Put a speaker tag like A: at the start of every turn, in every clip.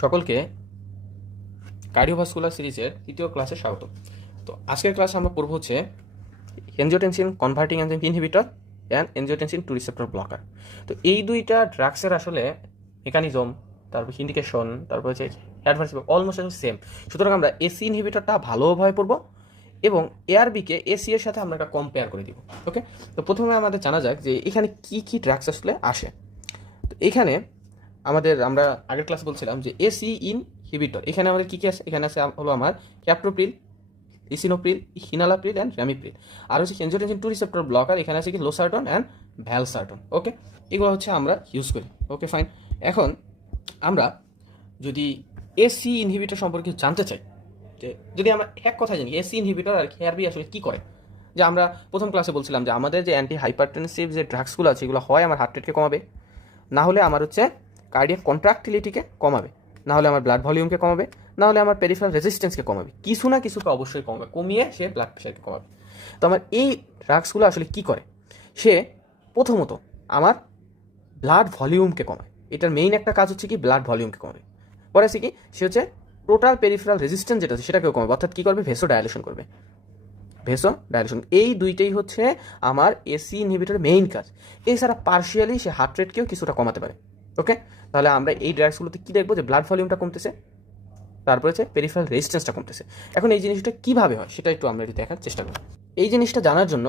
A: সকলকে কার্ডিওভাস্কুলার সিরিজের তৃতীয় ক্লাসে স্বাগত। তো আজকের ক্লাসে আমরা পড়ব হচ্ছে angiotensin converting enzyme inhibitor and angiotensin two receptor blocker তো এই দুইটা ড্রাগসের আসলে মেকানিজম তারপর ইন্ডিকেশন তারপর হচ্ছে অ্যাডভান্স অলমোস্ট সেম সুতরাং আমরা এসি ইনহিবিটরটা ভালোভাবে পড়ব এবং এআরবিকে এসি এর সাথে আমরা একটা কম্পেয়ার করে দিব ওকে তো প্রথমে আমাদের জানা যাক যে এখানে কি কি ড্রাগস আসলে আসে। তো এখানে আমাদের আমরা আগের ক্লাস বলছিলাম যে এসি ইনহিবিটর এখানে আমাদের কী কী আছে? এখানে আছে হলো আমার ক্যাপ্টোপ্রিল ইসিনোপ্রিল হিনালাপ্রিল অ্যান্ড র্যামিপ্রিল আর হচ্ছে এনজিওটেনসিন টু রিসেপ্টর ব্লকার এখানে আছে কি? লোসার্টন অ্যান্ড ভ্যালসার্টন ওকে এগুলো হচ্ছে আমরা ইউজ করি ওকে ফাইন এখন আমরা যদি এসি ইনহিবিটর সম্পর্কে জানতে চাই, যে যদি আমরা এক কথা জানি এসি ইনহিবিটর আর কেআরবি আসলে কী করে? যে আমরা প্রথম ক্লাসে বলছিলাম যে আমাদের যে অ্যান্টি হাইপারটেনসিভ যে ড্রাগসগুলো আছে, এগুলো হয় আমার হার্ট রেটকে কমাবে। না হলে আমার হচ্ছে কার্ডিয়াক কন্ট্রাক্টিলিটিকে কমাবে। না হলে আমার ব্লাড ভলিউমকে কমাবে না হলে আমার পেরিফেরাল রেজিস্ট্যান্সকে কমাবে। কিছু না কিছুকে অবশ্যই কমাবে, কমিয়ে সে ব্লাড প্রেশারকে কমাবে। তো আমার এই ড্রাগসগুলো আসলে কি করে? সে প্রথমত আমার ব্লাড ভলিউমকে কমায়। এটার মেইন একটা কাজ হচ্ছে কি? ব্লাড ভলিউমকে কমাবে। পরে আছে কি? সে হচ্ছে টোটাল পেরিফেরাল রেজিস্ট্যান্স যেটা আছে, সেটাকেও কমাবে। অর্থাৎ কী করবে? ভেসো ডায়ালেশন করবে। ভেসো ডায়ালেশন এই দুইটাই হচ্ছে আমার এসি ইনহিবিটরের মেইন কাজ। এছাড়া পার্শিয়ালি সে হার্ট রেটকেও কিছুটা কমাতে পারে। ওকে তাহলে আমরা এই ড্রাগসগুলোতে কী দেখব? যে ব্লাড ভলিউমটা কমতেছে, তারপরে হচ্ছে পেরিফেরাল রেজিস্ট্যান্সটা কমতেছে। এখন এই জিনিসটা কীভাবে হয় সেটা একটু আমরা একটু দেখার চেষ্টা করি। এই জিনিসটা জানার জন্য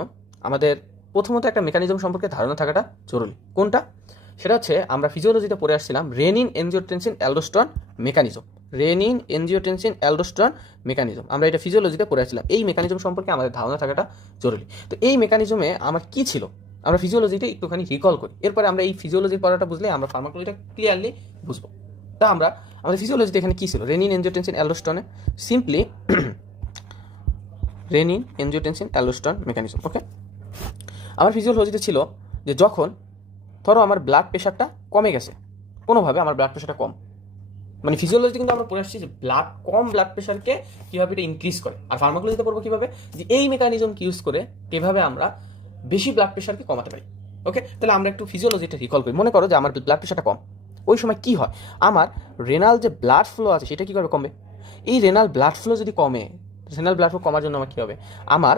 A: আমাদের প্রথমত একটা মেকানিজম সম্পর্কে ধারণা থাকাটা জরুরি। কোনটা? সেটা হচ্ছে আমরা ফিজিওলজিতে পড়ে আসছিলাম renin angiotensin aldosterone mechanism renin angiotensin aldosterone mechanism আমরা এটা ফিজিওলজিতে পড়ে আসছিলাম। এই মেকানিজম সম্পর্কে আমাদের ধারণা থাকাটা জরুরি। তো এই মেকানিজমে আমার কি ছিল? আমরা ফিজিওলজিতে একটুখানি রিকল করি। এরপরে আমরা এই ফিজিওলজির পড়াটা বুঝলে আমরা ফার্মাকোলজিটা ক্লিয়ারলি বুঝব। তা আমরা, আমাদের ফিজিওলজিতে এখানে কী ছিল? Renin angiotensin অ্যালডোস্টনে simply renin angiotensin aldosterone mechanism okay আমার ফিজিওলজিতে ছিল যে যখন, ধরো আমার ব্লাড প্রেশারটা কমে গেছে, কোনোভাবে আমার ব্লাড প্রেশারটা কম। মানে ফিজিওলজি কিন্তু আমরা পড়ে আসছি যে ব্লাড কম ব্লাড প্রেশারকে কীভাবে এটা ইনক্রিজ করে। আর ফার্মাকোলজিতে পড়ব কীভাবে? যে এই মেকানিজম ইউজ করে কীভাবে আমরা বেশি ব্লাড প্রেশারকে কমাতে পারি। ওকে তাহলে আমরা একটু ফিজিওলজিটা রিকল করি। মনে করো যে আমার ব্লাড প্রেশারটা কম। ওই সময় কি হয়? আমার রেনাল যে ব্লাড ফ্লো আছে, সেটা কী করে এই রেনাল ব্লাড ফ্লো যদি কমে রেনাল ব্লাড ফ্লো কমার জন্য আমার কী হবে? আমার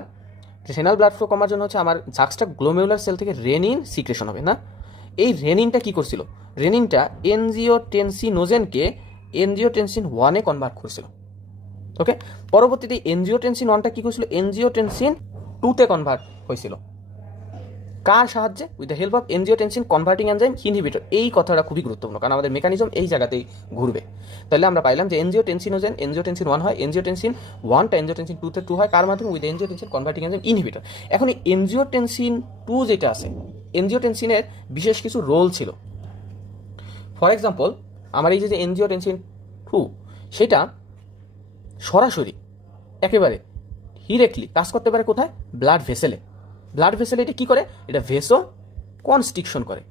A: রেনাল ব্লাড ফ্লো কমার জন্য হচ্ছে আমার জাক্সটা গ্লোমেউলার সেল থেকে রেনিন সিক্রেশন হবে, না? এই রেনিনটা কি করছিল? রেনিনটা এনজিও টেনসিনোজেনকে এনজিও টেনসিন ওয়ানে কনভার্ট করছিল। ওকে পরবর্তীতে এনজিওটেনসিন ওয়ানটা কি করছিল? এনজিও টেনসিন টুতে কনভার্ট হয়েছিল। কার সাহায্যে? With the help of angio angiotensin converting enzyme inhibitor এই কথাটা খুবই গুরুত্বপূর্ণ, কারণ আমাদের মেকানিজম এই জায়গাতেই ঘুরবে। তাহলে আমরা পাইলাম যে এনজিওটেনসিনোজেন এনজিওটেনসিন ওয়ান হয় এনজিও এনজিওটেনসিন ওয়ানটা এনজিওটেনসিন টুতে টু হয়, কার মাধ্যমে? With angiotensin converting enzyme inhibitor এখন এই এনজিওটেনসিন টু যেটা আছে এনজিও এনজিওটেনসিনের বিশেষ কিছু রোল ছিল। ফর এক্সাম্পল আমার এই যে যে এনজিওটেনসিন টু সেটা সরাসরি, একেবারে ডিরেক্টলি কাজ করতে পারে কোথায়? ব্লাড ভেসেলে ব্লাড ভেসেলে এটা কী করে? এটা ভেসো কনস্ট্রিকশন করে।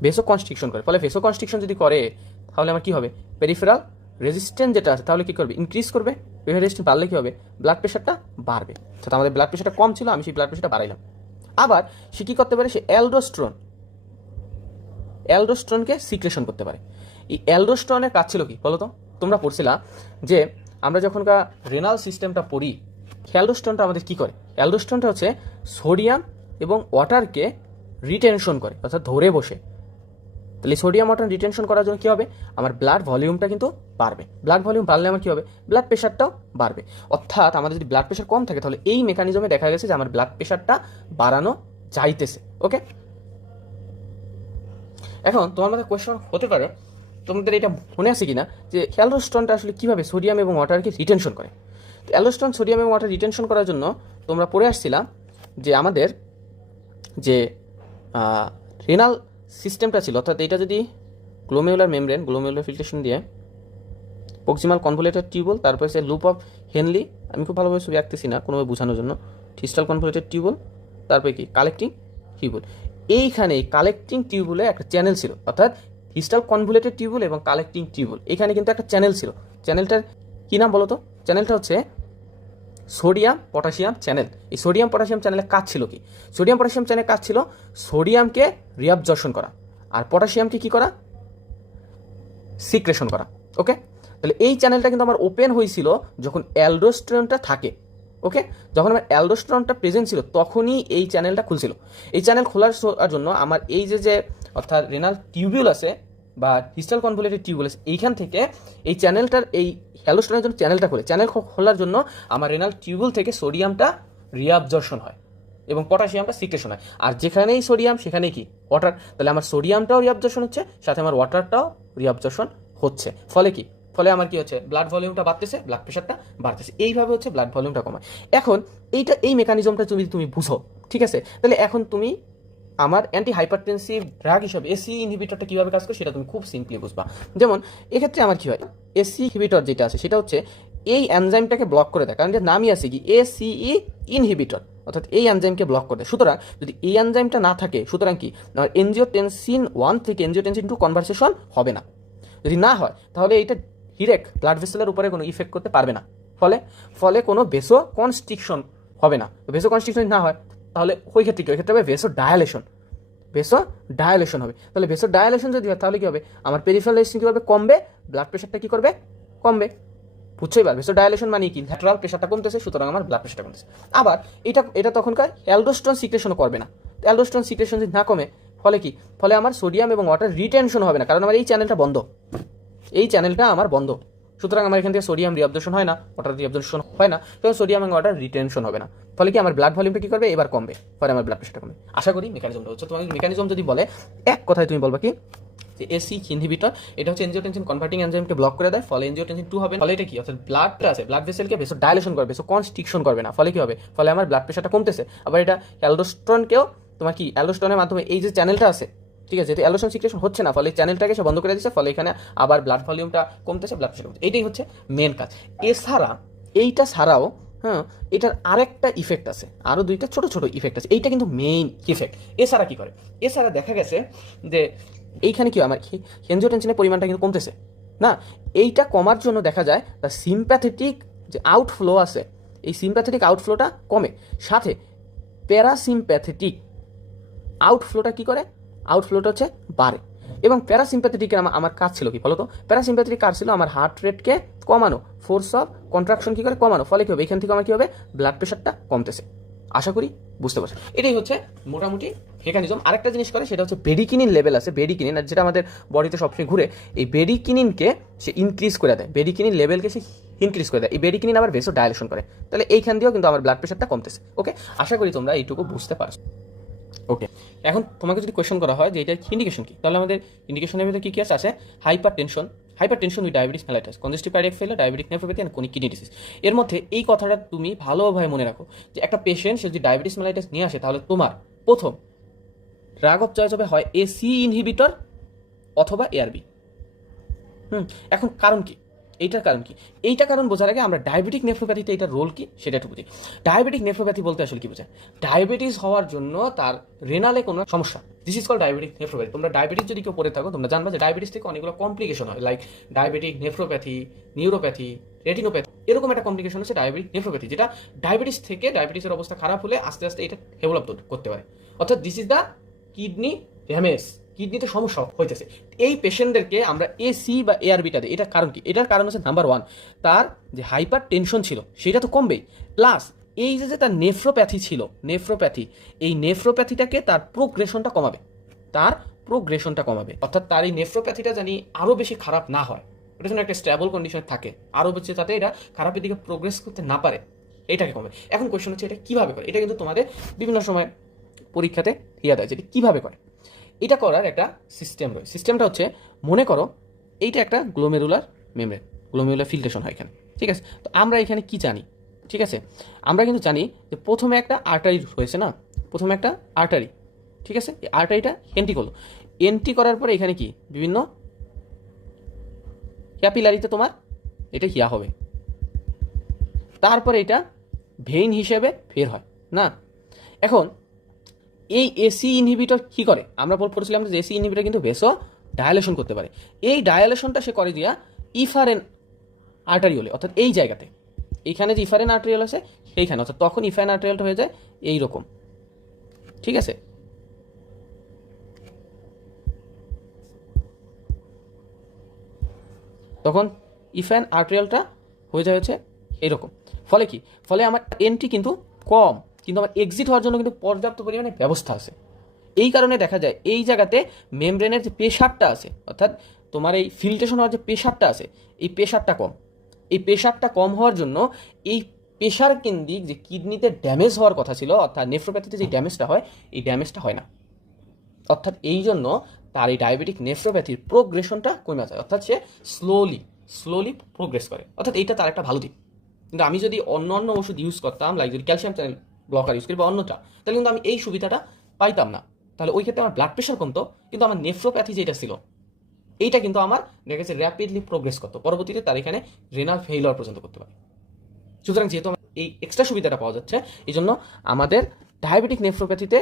A: ভেসো কনস্ট্রিকশন করে। ফলে ভেসো কনস্ট্রিকশন যদি করে, তাহলে আমার কী হবে? পেরিফেরাল রেজিস্ট্যান্স যেটা আছে, তাহলে কী করবে? ইনক্রিজ করবে। পেরিফেরাল রেজিস্ট্যান্স বাড়লে কী হবে? ব্লাড প্রেশারটা বাড়বে। অর্থাৎ আমাদের ব্লাড প্রেশারটা কম ছিল, আমি সেই ব্লাড প্রেশারটা বাড়াইলাম। আবার সে কী করতে পারে? সে অ্যালডোস্ট্রন অ্যালডোস্ট্রনকে সিক্রেশন করতে পারে। এই অ্যালডোস্ট্রনের কাজ ছিল কি? বলো তো। তোমরা পড়ছিলা যে আমরা যখনকার রেনাল সিস্টেমটা পড়ি অ্যালডোস্ট্রনটা আমাদের কি করে? অ্যালডোস্ট্রনটা হচ্ছে সোডিয়াম এবং ওয়াটারকে রিটেনশন করে, অর্থাৎ ধরে বসে। তাহলে সোডিয়াম, ওয়াটার রিটেনশন করার জন্য কী হবে? আমার ব্লাড ভলিউমটা কিন্তু বাড়বে। ব্লাড ভলিউম বাড়লে আমার কী হবে? ব্লাড প্রেশারটাও বাড়বে। অর্থাৎ আমাদের যদি ব্লাড প্রেশার কম থাকে, তাহলে এই মেকানিজমে দেখা গেছে যে আমার ব্লাড প্রেশারটা বাড়ানো যাইতেছে। ওকে এখন তোমার মধ্যে কোয়েশ্চন হতে পারে, তোমাদের এটা মনে আছে কিনা? যে খেয়াল অ্যালোস্টনটা আসলে কীভাবে সোডিয়াম এবং ওয়াটারকে রিটেনশন করে? অ্যালোস্টন সোডিয়াম এবং ওয়াটার রিটেনশন করার জন্য তোমরা পড়ে আসছিলাম যে আমাদের যে রেনাল সিস্টেমটা ছিল, অর্থাৎ এটা যদি গ্লোমেউলার মেমব্রেন গ্লোমেউলার ফিল্ট্রেশন দিয়ে প্রক্সিমাল কনভোলেটেড টিউবল তারপরে সে লুপ অফ হেনলি আমি খুব ভালোভাবে ছবি আঁকতেছি না, কোনোভাবে বোঝানোর জন্য থিস্টাল কনভোলেটেড টিউবল তারপরে কি কালেক্টিং টিউবল এইখানে কালেক্টিং টিউবলে একটা চ্যানেল ছিল, অর্থাৎ হিস্টাল কনভোলেটেড টিউবল এবং কালেক্টিং টিউবল এখানে কিন্তু একটা চ্যানেল ছিল। চ্যানেলটার কী নাম বলো তো? চ্যানেলটা হচ্ছে সোডিয়াম পটাশিয়াম চ্যানেল। এই সোডিয়াম পটাশিয়াম চ্যানেলের কাজ ছিল কি? সোডিয়াম পটাশিয়াম চ্যানেলের কাজ ছিল সোডিয়ামকে রিঅবজর্শন করা আর পটাশিয়ামকে কি করা? সিক্রেশন করা, ওকে? তাহলে এই চ্যানেলটা কিন্তু আমার ওপেন হয়েছিল যখন অ্যালডোস্টেরনটা থাকে, ওকে? যখন আমার অ্যালডোস্টেরনটা প্রেজেন্ট ছিল, তখনই এই চ্যানেলটা খুলছিল। এই চ্যানেল খোলার জন্য আমার এই যে যে অর্থাৎ রেনাল টিউবিউল আছে বা ডিজিটাল কনভোলেটেড টিউবিউল আছে এইখান থেকে এই চ্যানেলটার এই অ্যালডোস্টেরনের জন্য চ্যানেলটা খোলে। চ্যানেল খোলার জন্য আমার রেনাল টিউবিউল থেকে সোডিয়ামটা রিঅ্যাবজর্শন হয় এবং পটাশিয়ামটা সিক্রেশন হয়। আর যেখানেই সোডিয়াম সেখানেই কি? ওয়াটার তাহলে আমার সোডিয়ামটাও রিঅ্যাবজর্শন হচ্ছে, সাথে আমার ওয়াটারটাও রিঅ্যাবজর্শন হচ্ছে। ফলে কি? ফলে আমার কি হচ্ছে? ব্লাড ভলিউমটা বাড়তেছে ব্লাড প্রেশারটা বাড়তেছে। এইভাবে হচ্ছে ব্লাড ভলিউমটা কমায়। এখন এইটা, এই মেকানিজমটা তুমি তুমি বুঝো, ঠিক আছে? তাহলে এখন তুমি আমার অ্যান্টি হাইপারটেনসিভ ড্রাগ হিসাবে এসি ইনহিবিটরটা কীভাবে কাজ করে সেটা তুমি খুব সিম্পলি বুঝবা। যেমন, এক্ষেত্রে আমার কি হয়? এসি ইনহিবিটর যেটা আছে, সেটা হচ্ছে এই এনজাইমটাকে ব্লক করে দেয়। কারণ যে নামই আছে কি? এসিই ইনহিবিটর অর্থাৎ এই এনজাইমকে ব্লক করে দেয়। সুতরাং, যদি এই এনজাইমটা না থাকে, সুতরাং কি? এনজিওটেনসিন ওয়ান থেকে এনজিওটেনসিন টু কনভারসেশন হবে না। যদি না হয়, তাহলে এইটা ডিরেক্ট ব্লাড ভেসেলের উপরে কোনো ইফেক্ট করতে পারবে না। ফলে ফলে কোনো ভেসো কনস্ট্রিকশন হবে না। ভেসো কনস্ট্রিকশন না হয় তাহলে ওই ক্ষেত্রে কি? ক্ষেত্রে হবে ভেসো ডায়ালেশন ভেসো ডায়ালেশন হবে। তাহলে ভেসো ডায়ালেশন যদি হয়, তাহলে কি হবে? আমার পেরিফেরাল রেজিস্ট্যান্স কী করবে কমবে ব্লাড প্রেশারটা কি করবে? কমবে। বুঝছ এবার? ভেসো ডায়ালেশন মানে কি? ল্যাটারাল প্রেশারটা কমতেছে, সুতরাং আমার ব্লাড প্রেশারটা কমতেছে। আবার এটা এটা তখনকার অ্যালডোস্টোন সিক্রেশনও করবে না। অ্যালডোস্টোন সিক্রেশন যদি না কমে, ফলে কি? ফলে আমার সোডিয়াম এবং ওয়াটার রিটেনশন হবে না, কারণ আমার এই চ্যানেলটা বন্ধ। এই চ্যানেলটা আমার বন্ধ। সুতরাং আমার এখান থেকে সোডিয়াম রিঅবজর্শন হয় না ওয়াটার রিঅবজর্শন হয় না তো সোডিয়াম এবং ওয়াটার রিটেনশন হবে না। ফলে কি আমার ব্লাড ভলিউমটা কি করবে? এবার কমবে, ফলে আমার ব্লাড প্রেশারটা কমবে। আশা করি মেকানিজমটা হচ্ছে, তোমাকে মেকানিজম যদি বলে, এক কথায় তুমি বলবা কি? যে এসি ইনহিবিটর এটা হচ্ছে এনজিওটেনসিন কনভার্টিং এনজাইমকে ব্লক করে দেয়, ফলে এনজিওটেনসিন টু হবে ফলে এটা কি? অর্থাৎ ব্লাডটা আছে ব্লাড ভেসেলকে বেশি ডাইলেশন করবে বেশি কনস্ট্রিকশন করবে না। ফলে কি হবে? ফলে আমার ব্লাড প্রেশারটা কমতেছে। আবার এটা অ্যালডোস্ট্রনকেও তোমার কি অ্যালডোস্ট্রনের মাধ্যমে এই যে চ্যানেলটা আছে ঠিক আছে যেহেতু অ্যালোশন সিক্রেশন হচ্ছে না, ফলে চ্যানেলটাকে সে বন্ধ করে দিচ্ছে ফলে এখানে আবার ব্লাড ভলিউমটা কমতেছে ব্লাড প্রেশার কমছে এটাই হচ্ছে মেন কাজ। এছাড়া এইটা ছাড়াও হ্যাঁ এটার আরেকটা ইফেক্ট আছে আরও দুইটা ছোট ছোট ইফেক্ট আছে, এইটা কিন্তু মেইন ইফেক্ট এছাড়া কী করে? এছাড়া দেখা গেছে যে এইখানে কি আমার হেনজিওটেনশনের পরিমাণটা কিন্তু কমতেছে, না? এইটা কমার জন্য দেখা যায় তার সিম্প্যাথেটিক যে আউটফ্লো আছে, এই সিম্প্যাথেটিক আউটফ্লোটা কমে। সাথে প্যারাসিম্প্যাথেটিক আউটফ্লোটা কি করে? আউটফ্লোটা হচ্ছে বাড়ে এবং প্যারাসিম্প্যাথেটিকের আমার কাজ ছিল কি বলতো? প্যারাসিম্প্যাথেটিক কাজ ছিল আমার হার্ট রেটকে কমানো ফোর্স অফ কন্ট্রাকশন কি করে কমানো, ফলে কি হবে? এখান থেকে আমার কি হবে? ব্লাড প্রেশারটা কমতেছে। আশা করি বুঝতে পারছ এটাই হচ্ছে মোটামুটি মেকানিজম আরেকটা জিনিস করে, সেটা হচ্ছে বেডিকিনিন লেভেল আছে, বেডিকিনিন যেটা আমাদের বডিতে সবসময় ঘুরে, এই বেডিকিনিনকে সে ইনক্রিজ করে দেয়। বেডিকিনিন লেভেলকে সে ইনক্রিজ করে দেয়। এই বেডিকিনিন আবার বেসও ডায়ালেশন করে। তাহলে এইখান দিয়েও কিন্তু আমার ব্লাড প্রেশারটা কমতেছে। ওকে আশা করি তোমরা এইটুকু বুঝতে পারছ। ওকে এখন তোমাকে যদি কোয়েশ্চেন করা হয় যে এটার ইন্ডিকেশন কি? তাহলে আমাদের ইন্ডিকেশনের ভিতরে কি কি আছে? Hypertension hypertension with diabetes mellitus congestive cardiac failure diabetic nephropathy and chronic kidney disease এর মধ্যে এই কথাটা তুমি ভালোভাবে মনে রাখো যে একটা পেশেন্ট সে যদি ডায়াবেটিস মেলাইটাস নিয়ে আসে, তাহলে তোমার প্রথম ড্রাগ অফ চয়েস হবে হয় এসি ইনহিবিটর অথবা এআরবি হুম, এখন কারণ কি? এইটার কারণ কি? এইটা কারণ বোঝার আগে আমরা ডায়াবেটিক নেফ্রোপ্যাথিতে এটার রোল কি? সেটা একটু বুঝি। ডায়াবেটিক নেফ্রোপ্যাথি বলতে আসলে কি বোঝায়? ডায়াবেটিস হওয়ার জন্য তার রেনালে কোনো সমস্যা। This is call diabetic nephropathy তোমরা ডায়াবেটিস যদি কেউ পড়ে থাকো, তোমরা জানবা যে ডায়াবেটিস থেকে অনেকগুলো কমপ্লিকেশন হয়। Like diabetic nephropathy neuropathy retinopathy এরকম একটা কমপ্লিকেশন হচ্ছে ডায়াবেটিক নেফ্রোপ্যাথি যেটা ডায়াবেটিস থেকে ডায়াবেটিসের অবস্থা খারাপ হলে আস্তে আস্তে এটা ডেভেলপ করতে পারে। অর্থাৎ this is the kidney damage কিডনিতে সমস্যা হইতেছে। এই পেশেন্টদেরকে আমরা এসি বা এআরবিটা দিই। এটার কারণ কি? এটার কারণ হচ্ছে নাম্বার ওয়ান তার যে হাইপার টেনশন ছিল, সেটা তো কমবেই। প্লাস এই যে যে তার নেফ্রোপ্যাথি ছিল নেফ্রোপ্যাথি এই নেফ্রোপ্যাথিটাকে তার প্রোগ্রেশনটা কমাবে। তার প্রোগ্রেশনটা কমাবে। অর্থাৎ তার এই নেফ্রোপ্যাথিটা জানি আরও বেশি খারাপ না হয়। ওটা যেন একটা স্ট্যাবল কন্ডিশনে থাকে। আরও বেশি যাতে এটা খারাপের দিকে প্রোগ্রেস করতে না পারে, এটাকে কমে এখন কোয়েশ্চেন হচ্ছে এটা কীভাবে করে? এটা কিন্তু তোমাদের বিভিন্ন সময় পরীক্ষাতে ইয়া দেয় যেটা কীভাবে করে। এটা করার একটা সিস্টেম রয়েছে। সিস্টেমটা হচ্ছে, মনে করো, এইটা একটা গ্লোমেরুলার মেমব্রেন গ্লোমেরুলার ফিল্ট্রেশন হয় এখানে, ঠিক আছে? তো আমরা এখানে কি জানি? ঠিক আছে? আমরা কিন্তু জানি যে প্রথমে একটা আর্টারি রয়েছে না? প্রথমে একটা আর্টারি ঠিক আছে? এই আর্টারিটা এন্ট্রি করল। এন্ট্রি করার পরে এখানে কি? বিভিন্ন ক্যাপিলারিতে তোমার এটা হিয়া হবে। তারপরে এটা ভেইন হিসেবে ফের হয়, না? এখন এই এসি ইনহিবিটর কি করে? আমরা পড়েছিলাম যে এসি ইনহিবিটর কিন্তু বেসও ডায়ালেশন করতে পারে। এই ডায়ালেশনটা সে করে দিয়া ইফারেন আর্টারিওলে অর্থাৎ এই জায়গাতে। এইখানে যে ইফারেন আর্টারিওল আছে, সেইখানে। অর্থাৎ তখন ইফারেন আর্টারিওলটা হয়ে যায় এই রকম। ঠিক আছে? তখন ইফ্যান আর্টেরিয়ালটা হয়ে যায় হচ্ছে এরকম ফলে কি? ফলে আমার এন্ট্রি কিন্তু কম। কিন্তু আমার এক্সিট হওয়ার জন্য কিন্তু পর্যাপ্ত পরিমাণে ব্যবস্থা আছে। এই কারণে দেখা যায় এই জায়গাতে মেমব্রেনের যে প্রেশারটা আছে, অর্থাৎ তোমার এই ফিল্ট্রেশন হওয়ার যে প্রেশারটা আছে, এই প্রেশারটা কম। এই প্রেশারটা কম হওয়ার জন্য এই প্রেশার কেন্দ্রিক যে কিডনিতে ড্যামেজ হওয়ার কথা ছিল, অর্থাৎ নেফ্রোপ্যাথিতে যে ড্যামেজটা হয়, এই ড্যামেজটা হয় না। অর্থাৎ এই জন্য তার এই ডায়াবেটিক নেফ্রোপ্যাথির প্রোগ্রেশনটা কমে যায়। অর্থাৎ সে স্লোলি স্লোলি প্রোগ্রেস করে। অর্থাৎ এইটা তার একটা ভালো দিক। কিন্তু আমি যদি অন্য অন্য ওষুধ ইউজ করতাম লাইক যদি ক্যালসিয়াম চ্যানেল ব্লকার ইউজ করি বা অন্যটা, তাহলে কিন্তু আমি এই সুবিধাটা পাইতাম না। তাহলে ওই ক্ষেত্রে আমার ব্লাড প্রেশার কমতো, কিন্তু আমার নেফ্রোপ্যাথি যেটা ছিল, এইটা কিন্তু আমার দেখা গেছে র্যাপিডলি প্রোগ্রেস করতো। পরবর্তীতে তার এখানে রেনাল ফেইলর পর্যন্ত করতে পারে। সুতরাং যেহেতু এই এক্সট্রা সুবিধাটা পাওয়া যাচ্ছে এই জন্য আমাদের ডায়াবেটিক নেফ্রোপ্যাথিতে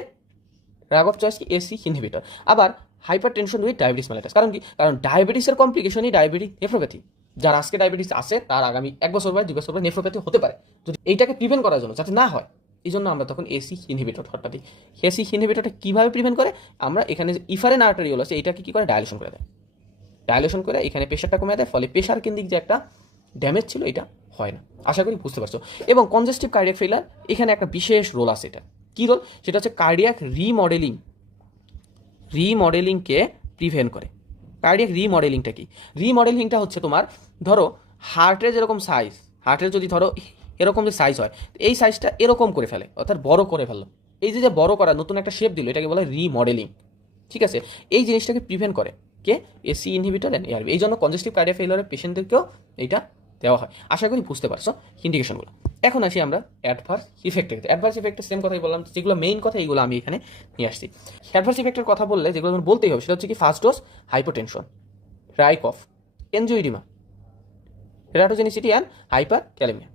A: রাগ অফ চয়েস কি? এসি ইনহিবিটর আবার hyper tension with diabetes mellitus কারণ কি? কারণ ডায়াবেটিসের কমপ্লিকেশনই ডায়াবেটিক নেফ্রোপ্যাথি যার আজকে ডায়াবেটিস আছে, তার আগামী এক বছর বা দুই বছর পরে নেফ্রোপ্যাথি হতে পারে। যদি এইটাকে প্রিভেন্ট করার জন্য, যাতে না হয় এই জন্য আমরা তখন এসি ইনহিবিটর হঠাৎ দিই। এসি ইনহিবিটরটা কীভাবে প্রিভেন্ট করে? আমরা এখানে ইফারেন আর্টারিওল আছে এটাকে কী করে? ডায়ালেশন করে দেয়। ডায়ালেশন করে এখানে প্রেশারটা কমে দেয়, ফলে প্রেশার কেন্দ্রিক যে একটা ড্যামেজ ছিল, এটা হয় না। আশা করি বুঝতে পারছ। এবং কনজেস্টিভ কার্ডিয়াক ফেলার এখানে একটা বিশেষ রোল আছে এটা। কী রোল সেটা হচ্ছে কার্ডিয়াক রিমডেলিং রিমডেলিংকে প্রিভেন্ট করে। কার্ডিয়াক রিমডেলিংটা কি? রিমডেলিংটা হচ্ছে তোমার, ধরো হার্টের যেরকম সাইজ হার্টের যদি ধরো এরকম যে সাইজ হয়, এই সাইজটা এরকম করে ফেলে, অর্থাৎ বড় করে ফেলল। এই যে যে বড় করা, নতুন একটা শেপ দিল, এটাকে বলে রিমডেলিং ঠিক আছে? এই জিনিসটাকে প্রিভেন্ট করে কে? এসি ইনহিবিটর অ্যান্ড এআরবি এই জন্য কনজেস্টিভ কার্ডিয়া ফেলারের পেশেন্টদেরকেও এইটা দেওয়া হয়। আশা করি বুঝতে পারছ ইন্ডিকেশনগুলো এখন আসি আমরা অ্যাডভার্স ইফেক্টের অ্যাডভার্স ইফেক্টের সেম কথাই বললাম, যেগুলো মেইন কথা, এইগুলো আমি এখানে নিয়ে আসছি। অ্যাডভার্স ইফেক্টের কথা বললে যেগুলো আমার বলতেই হবে, সেটা হচ্ছে কি first dose hypotension রাইকফ angioedema teratogenicity and hyperkalaemia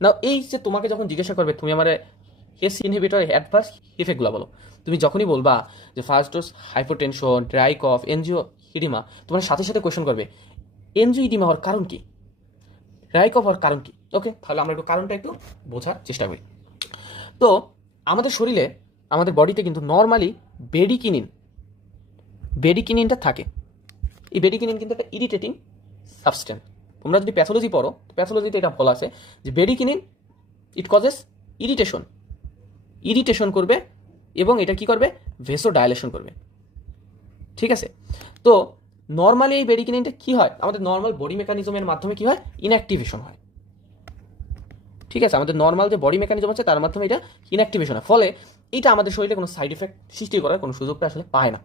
A: now এই যে তোমাকে যখন জিজ্ঞাসা করবে, তুমি আমার এস ইনহিবিটর অ্যাডভার্স ইফেক্টগুলো বলো। তুমি যখনই বলবা যে first dose hypotension dry cough angioedema তোমার সাথে সাথে কোয়েশন করবে এনজিও ইডিমা হওয়ার কারণ কি? ড্রাই কফ হওয়ার কারণ কি? ওকে তাহলে আমরা একটু কারণটা একটু বোঝার চেষ্টা করি। তো, আমাদের শরীরে, আমাদের বডিতে কিন্তু নর্মালি বেডিকিনিন, বেডিকিনিনটা থাকে। এই বেডিকিনিন কিন্তু একটা ইরিটেটিং সাবস্টেন্স তোমরা যদি প্যাথোলজি পড়ো প্যাথোলজিতে এটা বলা আছে যে bradykinin it causes irritation irritation করবে এবং এটা কি করবে? ভেসো ডায়ালেশন করবে। ঠিক আছে? তো নর্মালি এই বেডিকিনিনটা কি হয়? আমাদের নর্মাল বডি মেকানিজমের মাধ্যমে কি হয়? ইনঅ্যাক্টিভেশন হয়। ঠিক আছে? আমাদের নর্মাল যে বডি মেকানিজম আছে, তার মাধ্যমে এটা ইনঅ্যাক্টিভেশন হয়। ফলে এটা আমাদের শরীরে কোনো সাইড এফেক্ট সৃষ্টি করার কোনো সুযোগটা আসলে পায় না।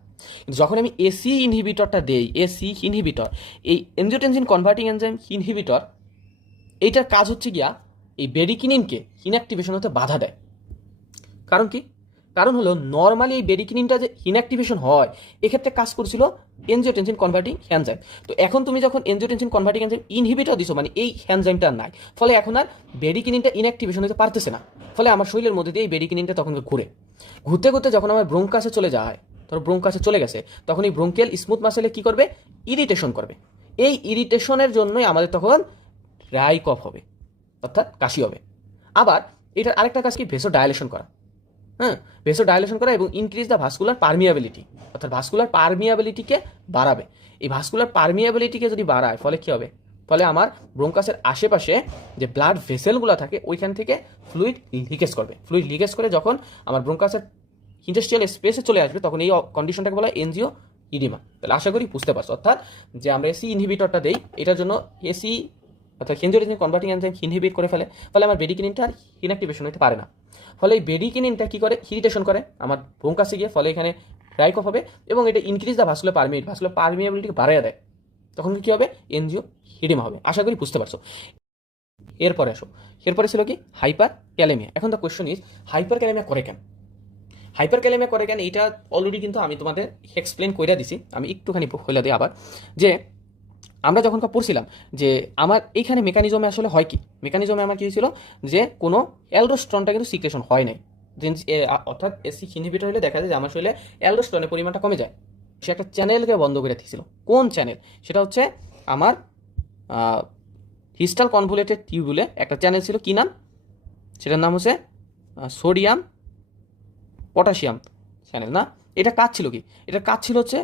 A: কিন্তু যখন আমি এসি ইনহিবিটরটা দেই এসি ইনহিবিটর এই এনজিওটেনজিন কনভার্টিং এনজাইম ইনহিবিটর এইটার কাজ হচ্ছে গিয়া এই বেডিকিনিনকে ইনঅ্যাক্টিভেশন হতে বাধা দেয়। কারণ কি? কারণ হলো নর্মালি এই বেডিকিনিনটা যে ইনঅ্যাক্টিভেশন হয়, এক্ষেত্রে কাজ করছিল এনজিওটেনসিন কনভার্টিং হ্যানজাইম তো এখন তুমি যখন এনজিওটেনসিন কনভার্টিং হ্যানজাইম ইনহিবিটর দিছো মানে এই হ্যানজাইমটা নাই, ফলে এখন আর বেডিকিনিনটা ইনঅ্যাক্টিভেশন হতে পারতেছে না। ফলে আমার শরীরের মধ্যে দিয়ে এই বেডিকিনিনটা তখন ঘুরে। ঘুরতে ঘুরতে যখন আমার ব্রোঙ্কাসে চলে যায়, ধরো ব্রোঙ্কাসে চলে গেছে, তখন এই ব্রোঙ্কিয়াল স্মুথ মাসেলে কি করবে? ইরিটেশন করবে। এই ইরিটেশনের জন্যই আমাদের তখন রাই কফ হবে, অর্থাৎ কাশি হবে। আবার এটার আরেকটা কাজ কি? ভেসো ডায়ালেশন করা। হ্যাঁ ভেসো ডায়ালেশন করা এবং ইনক্রিজ দ্য ভাস্কুলার পারমিয়াবিলিটি অর্থাৎ ভাস্কুলার পারমিয়াবিলিটিকে বাড়াবে। এই ভাস্কুলার পারমিয়াবিলিটিকে যদি বাড়ায়, ফলে কী হবে? ফলে আমার ব্রোঙ্কাসের আশেপাশে যে ব্লাড ভেসেলগুলো থাকে, ওইখান থেকে ফ্লুইড লিকেজ করবে। ফ্লুইড লিকেজ করে যখন আমার ব্রোঙ্কাসের ইন্ডাস্ট্রিয়াল স্পেসে চলে আসবে, তখন এই কন্ডিশনটাকে বলা হয় এনজিও ইডিমা তাহলে আশা করি বুঝতে পারছ। অর্থাৎ যে আমরা এসি ইনহিবিটরটা দেই, এটার জন্য এসি অর্থাৎ হেঞ্জোরিজিন কনভার্টিং এনজাইম ইনহিবিট করে ফেলে, ফলে আমার বেডিকিনিনটা আর ইনঅ্যাক্টিভেশন হতে পারে না। ফলে এই বেডিকিনিনটা কি করে? ইরিটেশন করে আমার ব্রোঙ্কাসে গিয়ে, ফলে এখানে ড্রাইক অফ হবে এবং এটা increase the vascular permit vascular পারমিয়াবিলিটিকে বাড়াইয়া দেয়। তখন কি হবে? এনজিও হিডিমা হবে। আশা করি বুঝতে পারছ। এরপরে আসো। এরপরে ছিল কি? হাইপার ক্যালেমিয়া এখন the question is hyper kalaemia করে কেন? হাইপার ক্যালেমিয়া করে কেন? এটা অলরেডি কিন্তু আমি তোমাদের এক্সপ্লেন করে দিছি। আমি একটুখানি হইলা দিই আবার, যে আমরা যখন পড়ছিলাম যে আমার এইখানে মেকানিজমে আসলে হয় কি? মেকানিজমে আমার কি হয়েছিল? যে কোনো অ্যালডোস্ট্রনটা কিন্তু সিক্রেশন হয় নাই। অর্থাৎ এসি ইনহিবিটর হলে দেখা যায় যে আমার শরীরে অ্যালডোস্ট্রনের পরিমাণটা কমে যায়। সে একটা চ্যানেলকে বন্ধ করে দিয়েছিল কোন চ্যানেল সেটা হচ্ছে আমার হিস্টাল কনভুলেটেড টিউবুলে একটা চ্যানেল ছিল। কি নাম? সেটার নাম হচ্ছে সোডিয়াম পটাশিয়াম চ্যানেল না? এটা কাজ ছিল কি? এটার কাজ ছিল হচ্ছে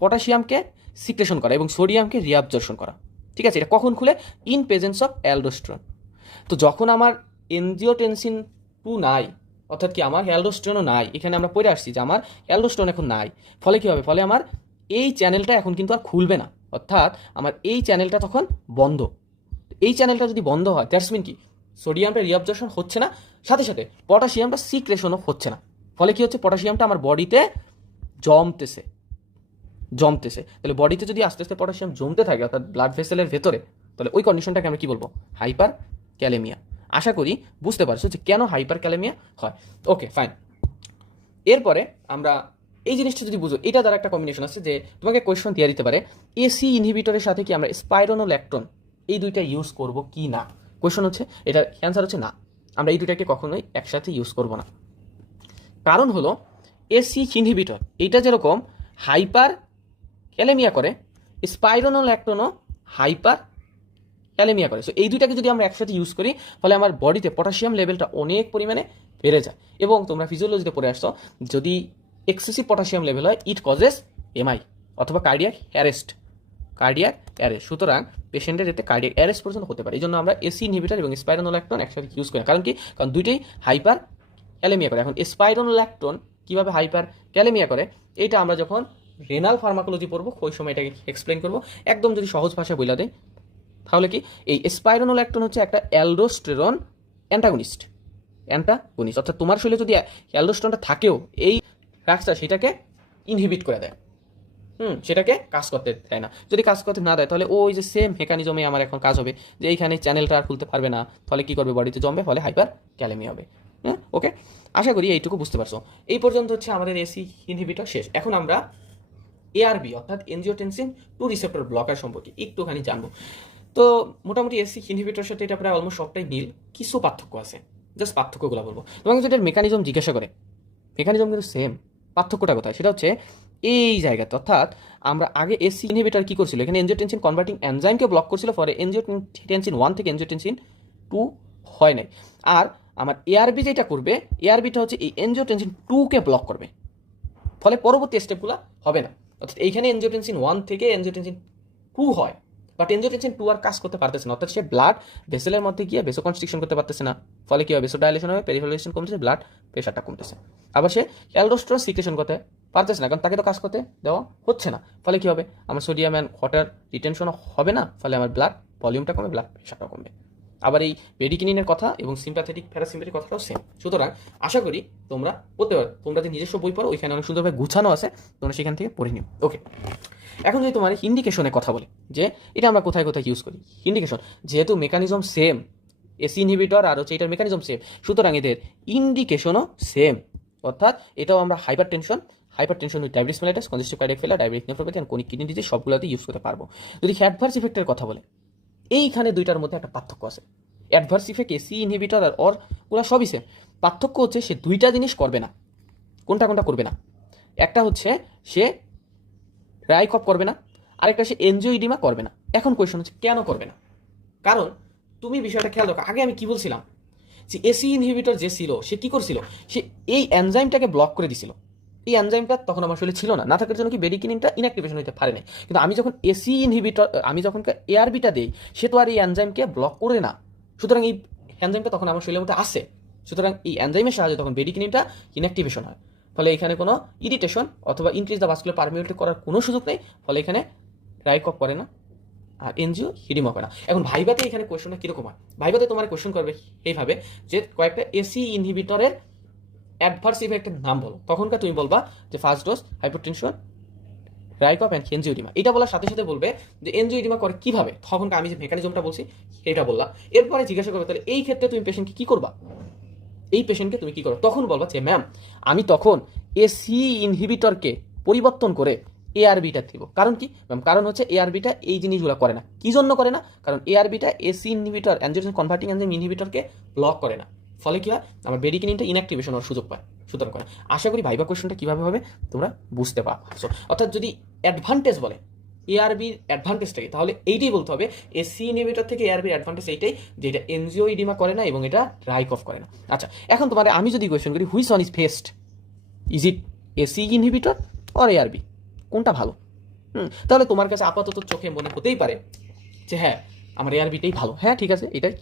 A: পটাশিয়ামকে সিক্রেশন করা এবং সোডিয়ামকে রিঅ্যাবজর্শন করা। ঠিক আছে? এটা কখন খুলে? In presence of aldosterone. তো যখন আমার এনজিওটেনসিন টু নাই, অর্থাৎ কি আমার অ্যালডোস্ট্রনও নাই, এখানে আমরা পড়ে আসছি যে আমার অ্যালডোস্ট্রন এখন নাই, ফলে কী হবে? ফলে আমার এই চ্যানেলটা এখন কিন্তু আর খুলবে না। অর্থাৎ আমার এই চ্যানেলটা তখন বন্ধ। এই চ্যানেলটা যদি বন্ধ হয়, দ্যাটস মিন কি? সোডিয়ামটা রিঅবজর্শন হচ্ছে না। সাথে সাথে পটাশিয়ামটা সিক্রেশনও হচ্ছে না। ফলে কি হচ্ছে? পটাশিয়ামটা আমার বডিতে জমতেছে। জমতেছে। তাহলে বডিতে যদি আস্তে আস্তে পটাশিয়াম জমতে থাকে, অর্থাৎ ব্লাড ভেসেলের ভেতরে, তাহলে ওই কন্ডিশনটাকে আমরা কি বলব? হাইপার ক্যালেমিয়া আশা করি বুঝতে পারছ যে কেন হাইপার ক্যালেমিয়া হয়। ওকে ফাইন এরপরে আমরা এই জিনিসটা যদি বুঝো, এটা দ্বারা একটা কম্বিনেশন আছে যে তোমাকে কোয়েশন দিয়ে দিতে পারে এসি ইনহিবিটরের সাথে কি আমরা স্পাইরোনোল্যাকটন এই দুইটা ইউজ করব কি না? কোয়েশন হচ্ছে এটা অ্যান্সার হচ্ছে না। আমরা এই দুইটাকে কখনোই একসাথে ইউজ করব না। কারণ হলো এসি ইনহিবিটর এটা যেরকম হাইপার ক্যালেমিয়া করে স্পাইরোনোল্যাকটনও হাইপার ক্যালেমিয়া করে। সো এই দুইটাকে যদি আমরা একসাথে ইউজ করি ফলে আমার বডিতে পটাশিয়াম লেভেলটা অনেক পরিমাণে বেড়ে যায়। এবং তোমরা ফিজিওলজিতে পড়ে আসছো, যদি এক্সেসিভ পটাশিয়াম লেভেল হয় ইট কজেস এমআই অথবা কার্ডিয়াক অ্যারেস্ট কার্ডিয়াক অ্যারেস্ট সুতরাং পেশেন্টের এতে কার্ডিয়াক অ্যারেস্ট পর্যন্ত হতে পারে। এই জন্য আমরা এসি ইনহিবিটার এবং স্পাইরোনোল্যাকটন একসাথে ইউজ করি। কারণ কি? কারণ দুইটাই হাইপার ক্যালেমিয়া করে। এখন স্পাইরোনোল্যাকটন কীভাবে হাইপার ক্যালেমিয়া করে? এটা আমরা যখন রেনাল ফার্মাকোলজি পড়ব ওই সময় এটাকে এক্সপ্লেন করব। একদম যদি সহজ ভাষায় বইলা দেয় তাহলে কি? এই স্পাইরোনোল্যাকটন হচ্ছে একটা অ্যালডোস্টেরন অ্যান্টাগনিস্ট অ্যান্টাগনিস্ট অর্থাৎ তোমার শরীরে যদি অ্যালডোস্টেরনটা থাকেও, এই ড্রাগসটা সেটাকে ইনহিবিট করে দেয়। হুম, সেটাকে কাজ করতে দেয় না। যদি কাজ করতে না দেয়, তাহলে ওই যে সেম মেকানিজমে আমার এখন কাজ হবে, যে এইখানে চ্যানেলটা আর খুলতে পারবে না। ফলে কি করবে? বডিতে জমবে, ফলে হাইপার ক্যালেমি হবে। হ্যাঁ ওকে আশা করি এইটুকু বুঝতে পারছ। এই পর্যন্ত হচ্ছে আমাদের এসি ইনহিবিটর শেষ। এখন আমরা এআরবি অর্থাৎ এনজিওটেনসিন টু রিসেপ্টর ব্লকার সম্পর্কে একটুখানি জানব। তো মোটামুটি এসি ইনহিবিটর সাথে এটা প্রায় অলমোস্ট সবটাই মিল। কিছু পার্থক্য আছে। জাস্ট পার্থক্যগুলো বলব। তোমাকে যদি মেকানিজম জিজ্ঞাসা করে। মেকানিজম কিন্তু সেম পার্থক্যটা কোথায়? সেটা হচ্ছে এই জায়গাতে। অর্থাৎ আমরা আগে এসি ইনহিবিটর কি করছিল? এখানে এনজিওটেনসিন কনভার্টিং এনজাইমকে ব্লক করছিল পরে এনজিওটেনসিন ওয়ান থেকে এনজিওটেনসিন টু হয় নাই। আর আমার এআরবি যেটা করবে এআরবিটা হচ্ছে এই এনজিওটেনসিন টুকে ব্লক করবে। ফলে পরবর্তী স্টেপগুলো হবে না। অর্থাৎ এইখানে এনজিওটেনসিন ওয়ান থেকে এনজিওটেনসিন টু হয় বাট এনজিওটেনসিন টু আর কাজ করতে পারতেছে না। অর্থাৎ সে ব্লাড ভেসেলের মধ্যে গিয়ে বেসো কনস্ট্রিকশন করতে পারতেছে না, ফলে কী হবে বেসো ডাইলেশন হবে পেরিফেলাইজেশন কমতেছে ব্লাড প্রেশারটা কমতেছে। আবার সে অ্যালডোস্ট্রন সিক্রেশন করতে পারতেছে না, কারণ তাকে তো কাজ করতে দেওয়া হচ্ছে না। ফলে কী হবে? আমার সোডিয়াম অ্যান্ড ওয়াটার রিটেনশন হবে না, ফলে আমার ব্লাড ভলিউমটা কমে ব্লাড প্রেশারটা কমবে। আবার এই পেডিকিনিনের কথা এবং সিম্প্যাথেটিক প্যারাসিম্প্যাথিক কথাটাও সেম সুতরাং আশা করি তোমরা পড়তে পারো। তোমরা যে নিজস্ব বই পড়ো, ওইখানে অনেক সুন্দরভাবে গুছানো আছে। তোমরা সেখান থেকে পড়ে নিও। ওকে এখন যদি তোমার ইন্ডিকেশনের কথা বলে, যে এটা আমরা কোথায় কোথায় ইউজ করি? ইন্ডিকেশন যেহেতু মেকানিজম সেম এসি ইনহিবিটর আর হচ্ছে এটার মেকানিজম সেম সুতরাং এদের ইন্ডিকেশনও সেম অর্থাৎ এটাও আমরা hypertension hypertension with diabetes mellitus congestive cardiac failure diabetic nephropathy and chronic kidney disease সবগুলোতে ইউজ করতে পারব। যদি অ্যাডভার্স ইফেক্টের কথা বলে এইখানে দুইটার মধ্যে একটা পার্থক্য আছে। অ্যাডভার্স ইফেক্ট এসি ইনহিবিটর আর অর ওরা সবই সেম পার্থক্য হচ্ছে সে দুইটা জিনিস করবে না। কোনটা কোনটা করবে না। একটা হচ্ছে সে রাইকপ করবে না। আরেকটা সে এনজিও এনজিওইডিমা করবে না। এখন কোয়েশন হচ্ছে কেন করবে না? কারণ তুমি বিষয়টা খেয়াল রাখো, আগে আমি কি বলছিলাম? যে এসি ইনহিবিটর যে ছিল, সে কি করছিল? সে এই এনজাইমটাকে ব্লক করে দিছিল। এই এনজাইমটা তখন আমার শরীরে ছিল না। না থাকার জন্য কি বেডিকিনিনটা ইনঅ্যাক্টিভেশন হতে পারে না কিন্তু আমি যখন এসি ইনহিবিটর আমি যখন এআরবিটা দেই, সে তো আর এই এনজাইমকে ব্লক করে না। সুতরাং এই এনজাইমটা তখন আমার শরীরের মধ্যে আসে। সুতরাং এই এনজাইমের সাহায্যে তখন বেডিকিনিনটা ইনঅ্যাক্টিভেশন হয়। ফলে এখানে কোনো ইরিটেশন অথবা ইনক্রিজ দ্য ভাস্কুলার পারমিউলিটি করার কোনো সুযোগ নেই। ফলে এখানে রাইকপ করে না আর এনজিও হিডিমও করে না। এখন ভাইবাতে এখানে কোয়েশনটা কীরকম হয়? ভাইবাতে তোমার কোয়েশন করবে এইভাবে যে কয়েকটা এসি ইনহিবিটরের অ্যাডভার্স ইফেক্টের নাম বলো। তখনকার তুমি বলবা যে ফার্স্ট ডোজ হাইপোটেনশন রাইকপ অ্যান্ড এনজিওডিমা এটা বলার সাথে সাথে বলবে যে এনজিওডিমা করে কীভাবে? তখনকার আমি যে মেকানিজমটা বলছি এটা বললাম। এরপরে জিজ্ঞাসা করবে, তাহলে এই ক্ষেত্রে তুমি পেশেন্টকে কী করবা? এই পেশেন্টকে তুমি কি করো? তখন বলবা যে ম্যাম আমি তখন এসি ইনহিবিটরকে পরিবর্তন করে এআরবিটা দিব। কারণ কি? ম্যাম কারণ হচ্ছে এআরবিটা এই জিনিসগুলো করে না। কি জন্য করে না? কারণ এআরবিটা ACE inhibitor angiotensin converting enzyme ইনহিবিটরকে block করে না। ফলে কি হয়? আমার বেডিকিনিনটা ইনঅ্যাক্টিভেশন হওয়ার সুযোগ পায়, সুতরাং করে। আশা করি ভাইবা কোয়েশনটা কীভাবে হবে তোমরা বুঝতে পারছ। অর্থাৎ যদি অ্যাডভান্টেজ বলে এআরবির অ্যাডভান্টেজটাকে তাহলে এইটাই বলতে হবে এসি ইনহিবিটর থেকে এআরবির অ্যাডভান্টেজ এইটাই, যে এটা এনজিও ইডিমা করে না এবং এটা রাইক অফ করে না। আচ্ছা এখন তোমার আমি যদি কোয়েশন করি which one is best is it ACE inhibitor or ARB কোনটা ভালো? হুম, তাহলে তোমার কাছে আপাতত চোখে মনে হতেই পারে যে হ্যাঁ আমার এআরবিটাই ভালো। হ্যাঁ ঠিক আছে, এটাই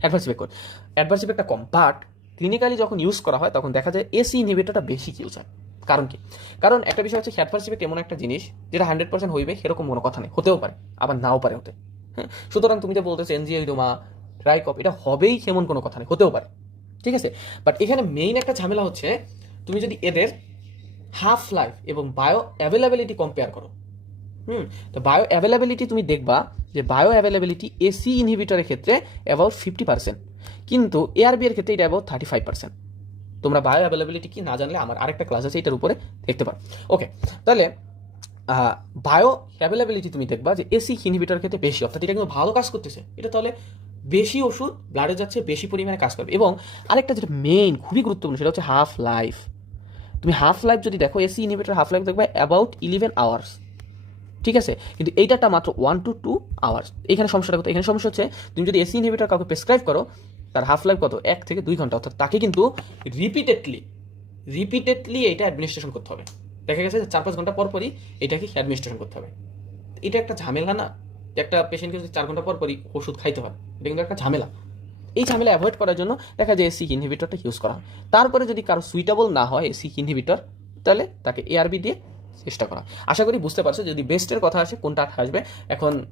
A: অ্যাডভান্স ইফেক্ট অ্যাডভান্স ইফেক্টটা কম বাট ক্লিনিক্যালি যখন ইউজ করা হয়, তখন দেখা যায় এসি ইনহিবিটরটা বেশি ইউজ হয়। কারণ কি? কারণ একটা বিষয় হচ্ছে অ্যাডভান্স ইফেক্ট এমন একটা জিনিস, যেটা হান্ড্রেড পার্সেন্ট হইবে, সেরকম কোনো কথা নেই। হতেও পারে, আবার নাও পারে হতে। হ্যাঁ? সুতরাং তুমি যে বলতেছো এনজিওইডোমা ট্রাইকপ এটা হবেই সেমন কোনো কথা নেই, হতেও পারে। ঠিক আছে? বাট এখানে মেইন একটা ঝামেলা হচ্ছে, তুমি যদি এদের হাফ লাইফ এবং বায়ো অ্যাভেলেবিলিটি কম্পেয়ার করো। হুম? তো বায়ো অ্যাভেলেবিলিটি তুমি দেখবা যে বায়ো অ্যাভেলেবিলিটি এসি ইনহিবিটরের ক্ষেত্রে অ্যাবাউট ফিফটি পার্সেন্ট কিন্তু এআরবি ক্ষেত্রে এটা অ্যাবাউট থার্টি ফাইভ পার্সেন্ট তোমরা বায়ো অ্যাভেলেবিলিটি কি না জানলে আমার আরেকটা ক্লাস আছে, এটার উপরে দেখতে পারো। ওকে তাহলে বায়ো অ্যাভেলেবিলিটি তুমি দেখবা যে এসি ইনহিবিটর ক্ষেত্রে বেশি, অর্থাৎ এটা কিন্তু ভালো কাজ করতেছে। এটা তাহলে বেশি ওষুধ ব্লাডে যাচ্ছে, বেশি পরিমাণে কাজ করবে। এবং আরেকটা যেটা মেইন খুবই গুরুত্বপূর্ণ, সেটা হচ্ছে হাফ লাইফ তুমি হাফ লাইফ যদি দেখো এসি ইনহিবিটর হাফ লাইফ দেখবে অ্যাবাউট ইলেভেন আওয়ার্স ঠিক আছে? কিন্তু এইটাটা মাত্র ওয়ান টু টু আওয়ার্স এখানে সমস্যাটা কত? এখানে সমস্যা হচ্ছে, তুমি যদি এসি ইনহিবিটর কাউকে প্রেসক্রাইব করো, তার হাফ লাইফ কত? এক থেকে দুই ঘণ্টা। অর্থাৎ তাকে কিন্তু রিপিটেডলি রিপিটেডলি এটা অ্যাডমিনিস্ট্রেশন করতে হবে। দেখা গেছে যে চার পাঁচ ঘণ্টা পর পরই এটাকে অ্যাডমিনিস্ট্রেশন করতে হবে। এটা একটা ঝামেলা না? একটা পেশেন্টকে যদি চার ঘণ্টা পর পরই ওষুধ খাইতে হয়, এটা কিন্তু একটা ঝামেলা। এই ঝামেলা অ্যাভয়েড করার জন্য দেখা যায় এসি ইনহিবিটরটা ইউজ করা হয়। তারপরে যদি কারও সুইটেবল না হয় এসি ইনহিবিটর তাহলে তাকে এআরবি দিয়ে চেষ্টা করা। আশা করি বুঝতে পারছ, যদি বেস্টের কথা আসে, কোনটা আসবে? এখন,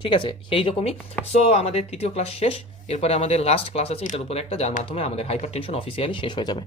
A: ঠিক আছে সেই রকমই সো আমাদের তৃতীয় ক্লাস শেষ। এরপরে আমাদের লাস্ট ক্লাস আছে, এটার উপরে একটা, যার মাধ্যমে আমাদের হাইপার টেনশন অফিসিয়ালি শেষ হয়ে যাবে।